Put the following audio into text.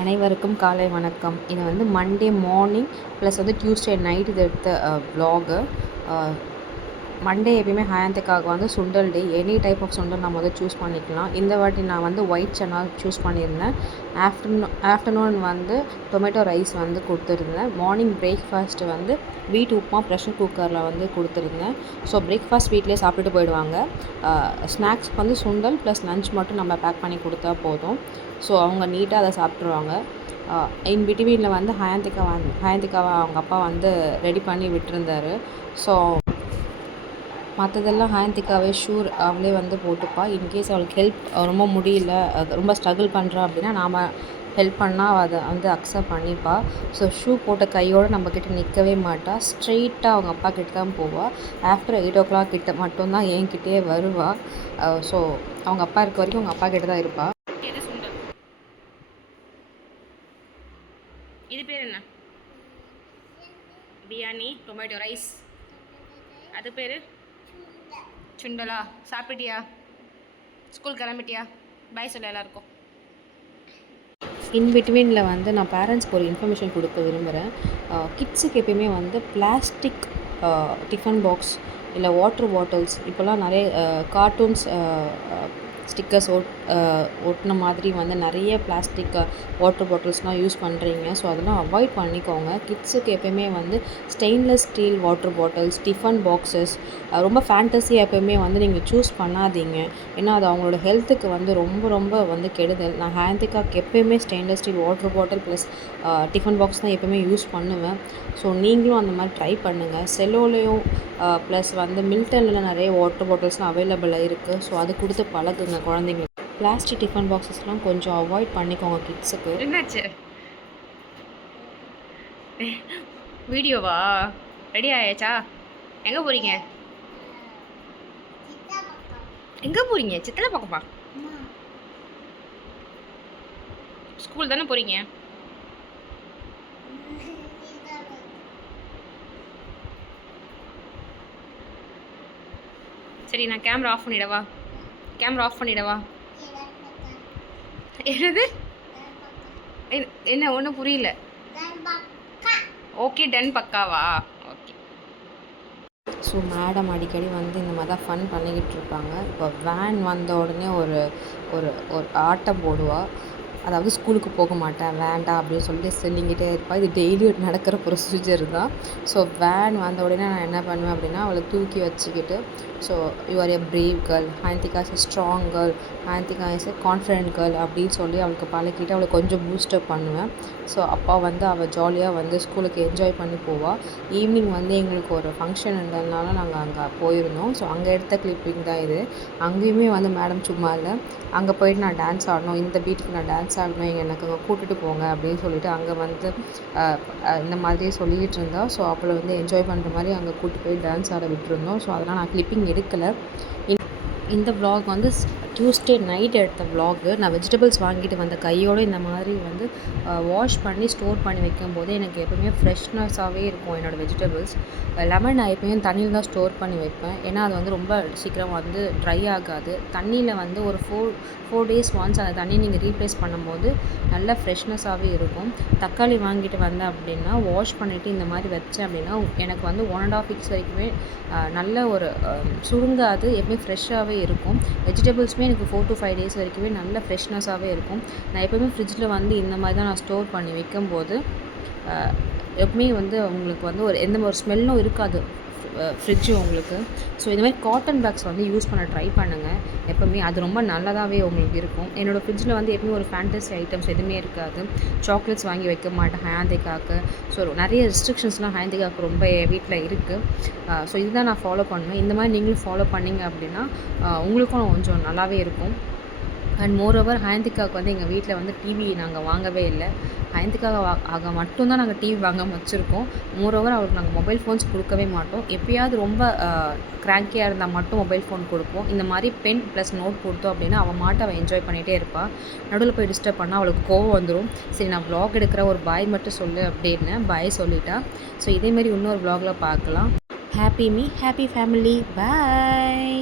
அனைவருக்கும் காலை வணக்கம். இது வந்து மண்டே மார்னிங் ப்ளஸ் வந்து டியூஸ்டே நைட் இது எடுத்த வ்ளாகு. மண்டே எப்பயுமே ஹயாந்துக்காக வந்து சுண்டல் டே. எனி டைப் ஆஃப் சுண்டல் நம்ம வந்து சூஸ் பண்ணிக்கலாம். இந்த வாட்டி நான் வந்து ஒயிட் சன்னா சூஸ் பண்ணியிருந்தேன். ஆஃப்டர்நூன் வந்து டொமேட்டோ ரைஸ் வந்து கொடுத்துருந்தேன். மார்னிங் பிரேக்ஃபாஸ்ட்டு வந்து வீட் உப்புமா ப்ரெஷர் குக்கரில் வந்து கொடுத்துருந்தேன். ஸோ பிரேக்ஃபாஸ்ட் வீட்டிலே சாப்பிட்டுட்டு போயிடுவாங்க. ஸ்நாக்ஸ்க்கு வந்து சுண்டல் ப்ளஸ் லன்ச் மட்டும் நம்ம பேக் பண்ணி கொடுத்தா போதும். ஸோ அவங்க நீட்டாக அதை சாப்பிட்ருவாங்க. இன் பிட்வீனில் வந்து ஹயாந்திகாவை அவங்க அப்பா வந்து ரெடி பண்ணி விட்டுருந்தாரு. ஸோ மற்றதெல்லாம் ஹயாந்திகாவே ஷூர் அவளே வந்து போட்டுப்பா. இன்கேஸ் அவளுக்கு ஹெல்ப் ரொம்ப முடியல, ரொம்ப ஸ்ட்ரகிள் பண்ணுறா அப்படின்னா நாம் ஹெல்ப் பண்ணால் அதை வந்து அக்செப்ட் பண்ணிப்பா. ஸோ ஷூ போட்ட கையோடு நம்மக்கிட்ட நிற்கவே மாட்டாள். ஸ்ட்ரெயிட்டாக அவங்க அப்பா கிட்ட தான் போவாள். ஆஃப்டர் 8 o'clock கிட்ட மட்டும்தான் என்கிட்டே வருவாள். ஸோ அவங்க அப்பா இருக்க வரைக்கும் அவங்க அப்பா கிட்ட தான் இருப்பாள். இது பேர் என்ன? Biryani tomato rice. அது பேர் சுண்டலா? சாப்பிட்டியா? ஸ்கூல் கிளம்பிட்டியா? பாய் சொல்ல எல்லாருக்கும். இன்பிட்வீனில் வந்து நான் பேரண்ட்ஸ்க்கு ஒரு இன்ஃபர்மேஷன் கொடுக்க விரும்புகிறேன். கிட்ஸுக்கு எப்பயுமே வந்து பிளாஸ்டிக் டிஃபன் பாக்ஸ் இல்லை வாட்டர் பாட்டில்ஸ், இப்போல்லாம் நிறைய கார்ட்டூன்ஸ் ஸ்டிக்கர்ஸ் ஒட்டின மாதிரி வந்து நிறைய பிளாஸ்டிக் வாட்டர் பாட்டில்ஸ்லாம் யூஸ் பண்ணுறீங்க. ஸோ அதெல்லாம் அவாய்ட் பண்ணிக்கோங்க. கிட்ஸுக்கு எப்போயுமே வந்து stainless steel water bottles, tiffin boxes ரொம்ப ஃபேண்டஸியாக எப்போயுமே வந்து நீங்கள் சூஸ் பண்ணாதீங்க. ஏன்னா அது அவங்களோட ஹெல்த்துக்கு வந்து ரொம்ப ரொம்ப வந்து கெடுதல். நான் ஹயாந்திகாக்கு எப்போயுமே stainless steel water bottle plus tiffin box தான் எப்போயுமே யூஸ் பண்ணுவேன். ஸோ நீங்களும் அந்த மாதிரி ட்ரை பண்ணுங்கள். செல்லோலையும் ப்ளஸ் வந்து மில்டனில் நிறைய வாட்டர் பாட்டில்ஸ்லாம் அவைலபிளாக இருக்குது. ஸோ அது கொடுத்து பழகுங்க குழந்தைங்களுக்கு. பிளாஸ்டிக் டிஃபன் பாக்ஸஸ்லாம் கொஞ்சம் அவாய்ட் பண்ணிக்கோங்க கிட்ஸுக்கு. என்னாச்சு? வீடியோவா? ரெடி ஆயாச்சா? எங்கே போகிறீங்க? எங்கே போகிறீங்க? சித்தலை பக்கமா? ஸ்கூல் தானே போகிறீங்க? சரி, நான் கேமரா ஆஃப் பண்ணிடவா? கேமரா ஆஃப் பண்ணிடவா? என்னது? என்ன ஒன்றும் புரியல. ஓகே, டன் பக்காவா? ஓகே. ஸோ மேடம் அடிக்கடி வந்து இந்த மாதிரி தான் ஃபன் பண்ணிக்கிட்டு இருப்பாங்க. இப்போ வேன் வந்த உடனே ஒரு ஒரு ஒரு ஆட்டம் போடுவாள். அதாவது ஸ்கூலுக்கு போக மாட்டேன், வேண்டாம் அப்படின்னு சொல்லிட்டு சொல்லிக்கிட்டே இருப்பாள். இது டெய்லியும் நடக்கிற ப்ரொசீஜர் தான். ஸோ வேன் வந்த உடனே நான் என்ன பண்ணுவேன் அப்படின்னா, அவளை தூக்கி வச்சுக்கிட்டு, so you are a brave girl, Hayanthika is a strong girl, Hayanthika is a confident girl அப்படின்னு சொல்லி அவளுக்கு பழக்கிட்டு அவளை கொஞ்சம் பூஸ்டப் பண்ணுவேன். ஸோ அப்பா வந்து அவள் ஜாலியாக வந்து ஸ்கூலுக்கு என்ஜாய் பண்ணி போவாள். ஈவினிங் வந்து எங்களுக்கு ஒரு ஃபங்க்ஷன் இருந்ததுனால நாங்கள் அங்கே போயிருந்தோம். ஸோ அங்கே எடுத்த கிளிப்பிங் தான் இது. அங்கேயுமே வந்து மேடம் சும்மா இல்லை, அங்கே போயிட்டு நான் டான்ஸ் ஆடணும், இந்த பீட்டுக்கு நான் டான்ஸ் ஆடணும், எனக்கு அங்கே கூட்டிகிட்டு போங்க அப்படின்னு சொல்லிட்டு அங்கே வந்து இந்த மாதிரியே சொல்லிக்கிட்டு இருந்தால். ஸோ அவளை வந்து என்ஜாய் பண்ணுற மாதிரி அங்கே கூட்டிகிட்டு போய் டான்ஸ் ஆட விட்டுருந்தோம். ஸோ அதெல்லாம் நான் கிளிப்பிங் எடுக்கலை. இந்த வ்ளாக் வந்து டியூஸ்டே நைட் எடுத்த வ்ளாகு. நான் வெஜிடபிள்ஸ் வாங்கிட்டு வந்த கையோடு இந்த மாதிரி வந்து வாஷ் பண்ணி ஸ்டோர் பண்ணி வைக்கும்போது எனக்கு எப்போயுமே ஃப்ரெஷ்னஸாகவே இருக்கும் என்னோடய வெஜிடபிள்ஸ். லெமன் நான் எப்போயும் தண்ணியில் தான் ஸ்டோர் பண்ணி வைப்பேன். ஏன்னா அது வந்து ரொம்ப சீக்கிரம் வந்து ட்ரை ஆகாது. தண்ணியில் வந்து ஒரு 4 days ஒன்ஸ் அந்த தண்ணியை நீங்கள் ரீப்ளேஸ் பண்ணும்போது நல்லா ஃப்ரெஷ்னஸாகவே இருக்கும். தக்காளி வாங்கிட்டு வந்தேன் அப்படின்னா வாஷ் பண்ணிவிட்டு இந்த மாதிரி வச்சேன் அப்படின்னா எனக்கு வந்து 1.5 weeks வரைக்குமே நல்ல ஒரு சுருங்காது, எப்பவுமே ஃப்ரெஷ்ஷாகவே இருக்கும். வெஜிடபிள்ஸுமே எனக்கு 4 to 5 days வரைக்குமே நல்ல ஃப்ரெஷ்னஸாகவே இருக்கும். நான் எப்போவுமே ஃப்ரிட்ஜில் வந்து இந்த மாதிரி தான் நான் ஸ்டோர் பண்ணி வைக்கும்போது எப்பவுமே வந்து உங்களுக்கு வந்து எந்த ஒரு ஸ்மெல்லும் இருக்காது ஃப்ரிட்ஜு உங்களுக்கு. ஸோ இந்த மாதிரி காட்டன் பேக்ஸ் வந்து யூஸ் பண்ண ட்ரை பண்ணுங்கள் எப்போவுமே. அது ரொம்ப நல்லதாகவே உங்களுக்கு இருக்கும். என்னோடய ஃப்ரிட்ஜில் வந்து எப்பவுமே ஒரு ஃபேண்டசி ஐட்டம்ஸ் எதுவுமே இருக்காது. சாக்லேட்ஸ் வாங்கி வைக்க மாட்டேன் ஹயாந்திகாவுக்கு. ஸோ நிறைய ரெஸ்ட்ரிக்ஷன்ஸ்லாம் ஹயாந்திகாவுக்கு ரொம்ப வீட்டில் இருக்குது. ஸோ இதுதான் நான் ஃபாலோ பண்ணுவேன். இந்த மாதிரி நீங்களும் ஃபாலோ பண்ணிங்க அப்படின்னா உங்களுக்கும் கொஞ்சம் நல்லாவே இருக்கும். அண்ட் மோரோவர் ஹயாந்திகாவுக்கு வந்து எங்கள் வீட்டில் வந்து டிவி நாங்கள் வாங்கவே இல்லை. ஹயாந்திகாவாக மட்டும்தான் நாங்கள் டிவி வாங்காமல் வச்சுருக்கோம். மோரோவர் அவளுக்கு நாங்கள் மொபைல் ஃபோன்ஸ் கொடுக்கவே மாட்டோம். எப்போயாவது ரொம்ப கிராங்கியாக இருந்தால் மட்டும் மொபைல் ஃபோன் கொடுப்போம். இந்த மாதிரி பென் ப்ளஸ் நோட் கொடுத்தோம் அப்படின்னா அவள் மாட்டை அவள் என்ஜாய் பண்ணிகிட்டே இருப்பாள். நடுவில் போய் டிஸ்டர்ப் பண்ணால் அவளுக்கு கோவம் வந்துடும். சரி, நான் வ்ளாக் எடுக்கிற ஒரு பாய் மட்டும் சொல்லு அப்படின்னு பாய் சொல்லிட்டா. ஸோ இதேமாரி இன்னொரு வ்ளாகில் பார்க்கலாம். ஹாப்பி மீ, ஹாப்பி ஃபேமிலி, பாய்.